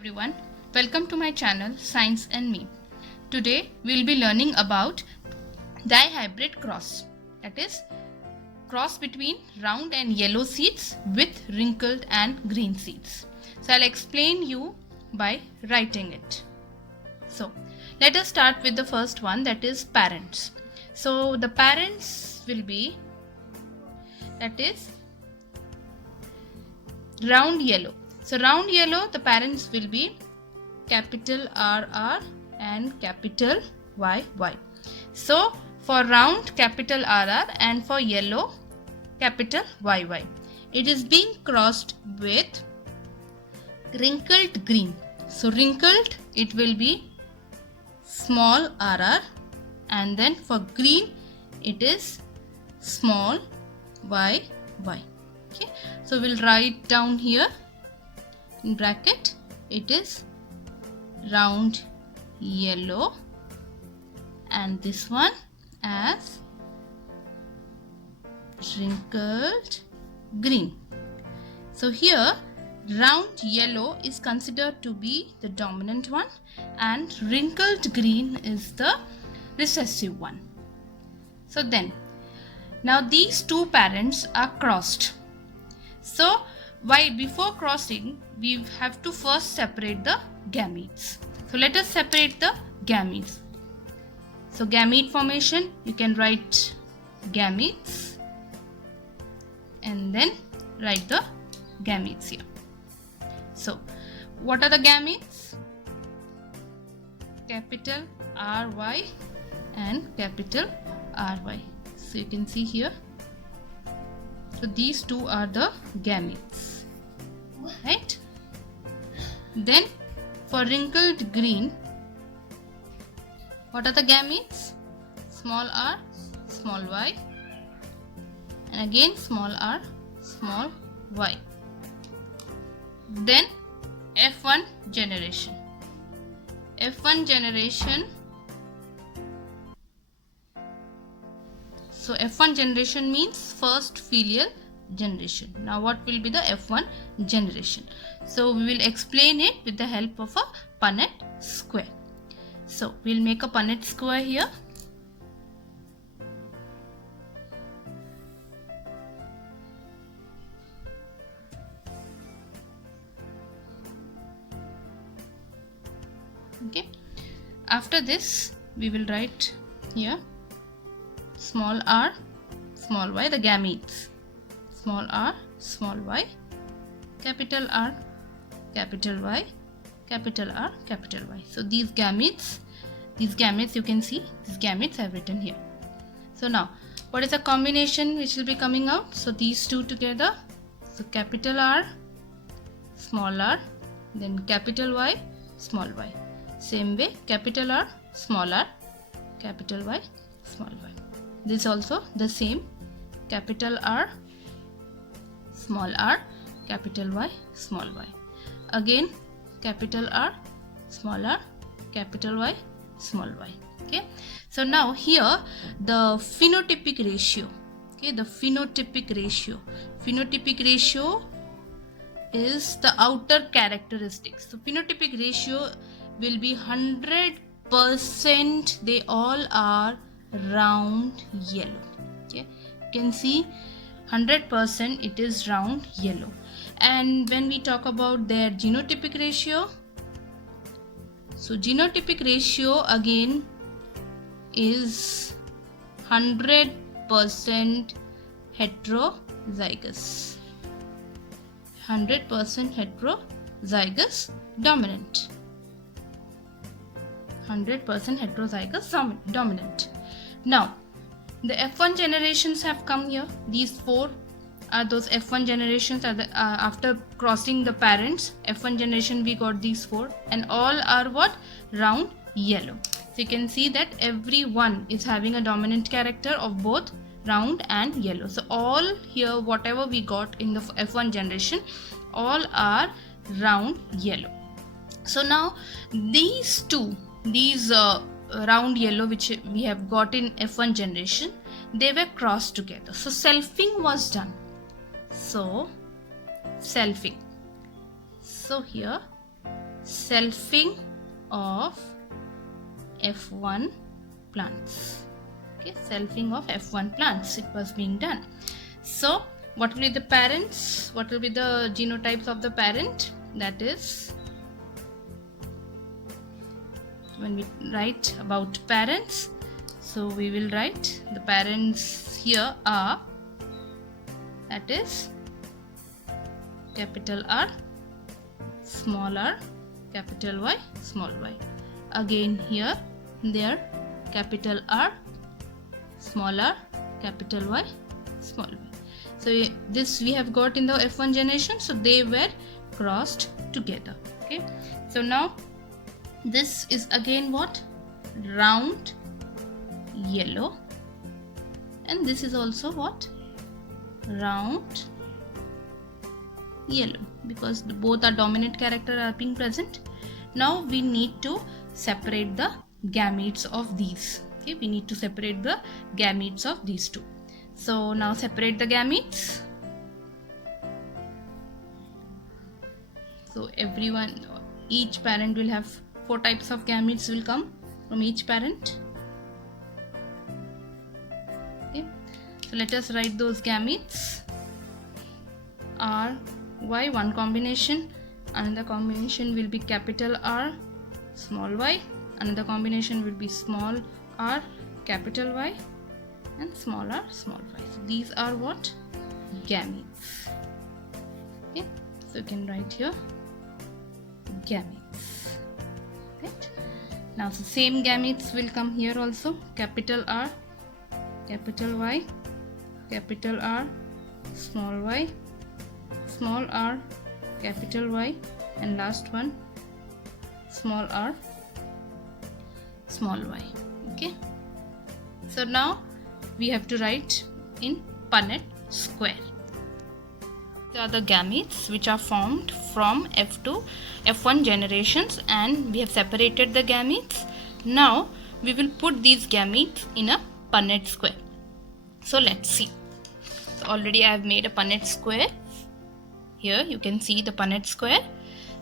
Everyone, welcome to my channel Science and Me. Today we will be learning about dihybrid cross, that is cross between round and yellow seeds with wrinkled and green seeds. So I'll explain you by writing it. So let us start with the first one, that is parents. So the parents will be, that is round yellow. So round yellow, the parents will be capital RR and capital YY. So for round, capital RR, and for yellow, capital YY. It is being crossed with wrinkled green. So wrinkled, it will be small RR, and then for green, it is small YY. Okay, so we'll write down here in bracket, it is round yellow, and this one as wrinkled green. So here round yellow is considered to be the dominant one and wrinkled green is the recessive one. So then now these two parents are crossed. So before crossing, we have to first separate the gametes. So let us separate the gametes. So gamete formation, you can write gametes and then write the gametes here. So what are the gametes? Capital RY and capital RY. So you can see here. So these two are the gametes, right? Then for wrinkled green, what are the gametes? Small r, small y, and again small r, small y. Then F1 generation. F1 generation. So F1 generation means first filial generation. Now what will be the F1 generation? So we will explain it with the help of a Punnett square. So we'll make a Punnett square here. Okay. After this we will write here small r, small y, the gametes. Small r, small y, capital R, capital Y, capital R, capital Y. So these gametes you can see, these gametes I have written here. So now what is the combination which will be coming out? So these two together, so capital R, small r, then capital Y, small y. Same way, capital R, capital Y, small y. This also the same, capital R, capital Y, small y. Again capital R, capital Y, small y. Okay. So now here the phenotypic ratio. Okay, the phenotypic ratio is the outer characteristics. So phenotypic ratio will be 100%. They all are round yellow. Okay, you can see 100% it is round yellow. And when we talk about their genotypic ratio, so genotypic ratio again is 100% heterozygous. 100% heterozygous dominant. 100% heterozygous dominant. Now the F1 generations have come here. These four are those F1 generations are after crossing the parents. F1 generation we got these four, and all are what? Round yellow. So you can see that every one is having a dominant character of both round and yellow. So all here whatever we got in the F1 generation, all are round yellow. So now these round yellow which we have got in F1 generation, they were crossed together. So selfing was done. So selfing. So here selfing of F1 plants. Okay, selfing of F1 plants, it was being done. So what will be the parents? What will be the genotypes of the parent? That is, when we write about parents, so we will write the parents here are, that is capital R, small r, capital Y, small y. Again here they are capital R, small r, capital Y, small y. So this we have got in the F1 generation, so they were crossed together. Okay, so now this is again what? Round yellow, and this is also what? Round yellow, because both are dominant character are being present. Now we need to separate the gametes of these. Okay, we need to separate the gametes of these two. So now separate the gametes. So each parent will have 4 types of gametes will come from each parent. Okay, so let us write those gametes. R, Y, one combination, another combination will be capital R, small y, another combination will be small r, capital Y, and small r, small y. So these are what? Gametes. Okay, so you can write here gametes. Right? Now the same gametes will come here also. Capital R, capital Y, capital R, small y, small r, capital Y, and last one small r, small y. Okay, so now we have to write in Punnett square. These are the gametes which are formed from F1 generations, and we have separated the gametes. Now we will put these gametes in a Punnett square. So let's see. So already I have made a Punnett square. Here you can see the Punnett square.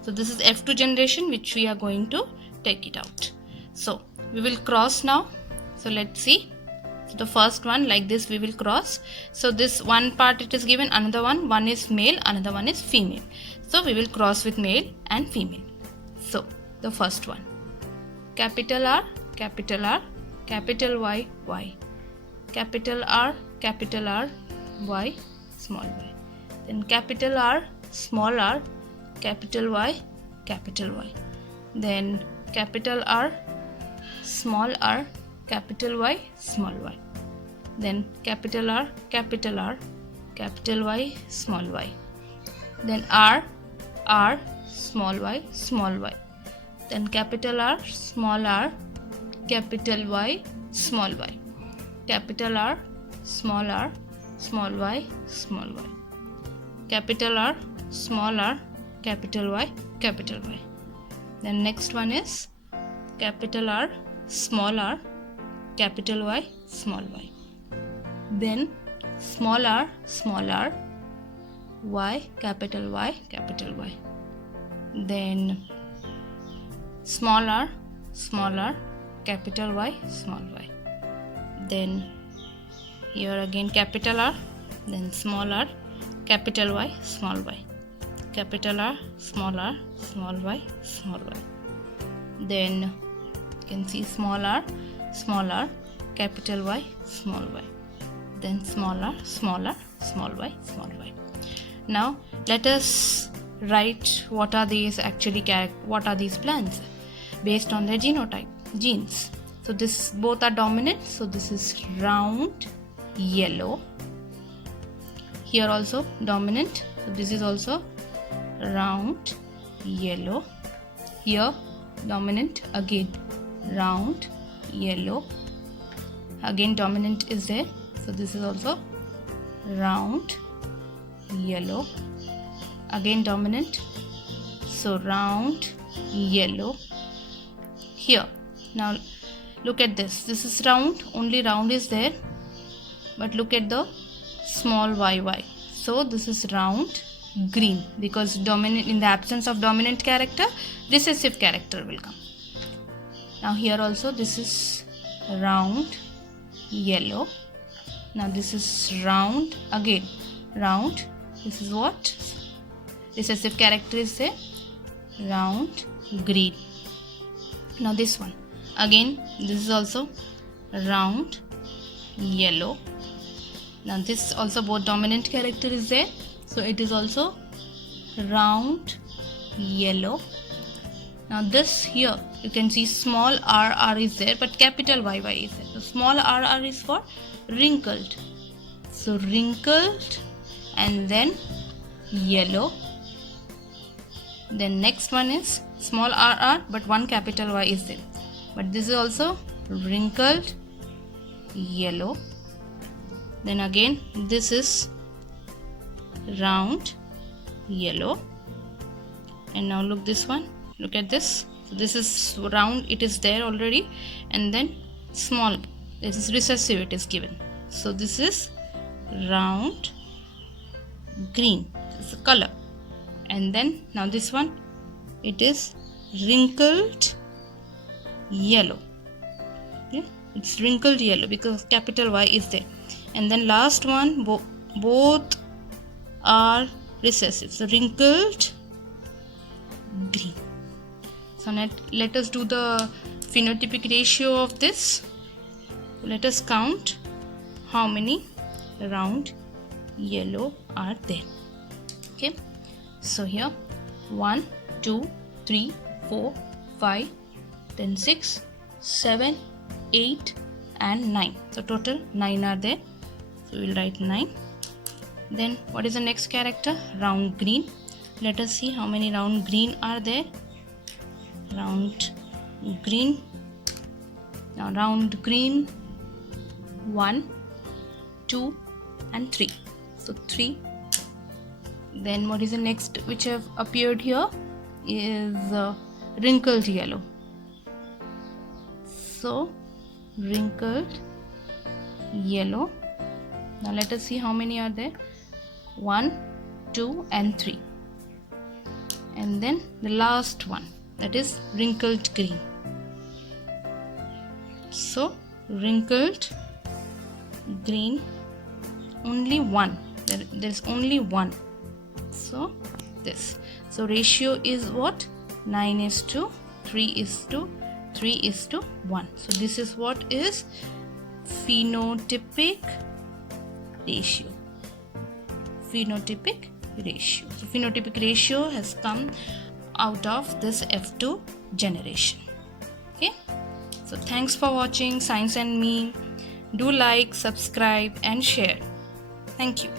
So this is F2 generation which we are going to take it out. So we will cross now. So let's see. So the first one like this we will cross. So this one part it is given, another one is male, another one is female. So we will cross with male and female. So the first one, capital R, capital R, capital Y, Y, capital R, Y, small y. Then capital R, small r, capital Y, then capital R, small r, capital Y, small y, then capital R, capital Y, small y, then R, small y, then capital R, small r, capital Y, small y, capital R, small y, small y, capital R, small r, capital Y. Then next one is capital R, small r, capital Y, small y. Then small r, Y, capital Y. Then small r, capital Y, small y. Then here again capital R, then small r, capital Y, small y, capital R, small y, small y. Then you can see small r, capital Y, small y. Then small r, small y. Now let us write what are these plants based on their genes. So this both are dominant. So this is round yellow. Here also dominant. So this is also round yellow. Here dominant, again round yellow. Again dominant is there. So this is also round yellow. Again dominant. So round yellow. Here now look at this. This is round. Only round is there. But look at the small yy. So this is round green, because dominant, in the absence of dominant character, recessive character will come. Now here also this is round yellow. Now this is round, again round. This is what? Recessive character is there, round green. Now this one, again this is also round yellow. Now this also both dominant character is there, so it is also round yellow. Now this here you can see small rr is there, but capital YY is there. So small rr is for wrinkled. So wrinkled and then yellow. Then next one is small rr but one capital Y is there. But this is also wrinkled yellow. Then again this is round yellow. And now look this one. Look at this. So this is round, it is there already, and then small, this is recessive, it is given. So this is round green, this is the color. And then now this one, it is wrinkled yellow. Okay? It's wrinkled yellow because capital Y is there. And then last one, both are recessive, so wrinkled green. So let us do the phenotypic ratio of this. Let us count how many round yellow are there. Okay, so here 1, 2, 3, 4, 5, then 6, 7, 8 and 9. So total 9 are there. So we will write 9. Then what is the next character? Round green. Let us see how many round green are there. Round green. Now round green 1, 2 and 3. So 3. Then what is the next which have appeared here is wrinkled yellow. So wrinkled yellow. Now let us see how many are there. 1, 2 and 3. And then the last one, that is wrinkled green. So wrinkled green, only one. There's only one. So this. So ratio is what? 9:3:3:1. So this is what is phenotypic ratio. Phenotypic ratio. So phenotypic ratio has come out of this F2 generation. Okay. So thanks for watching Science and Me. Do like, subscribe and share. Thank you.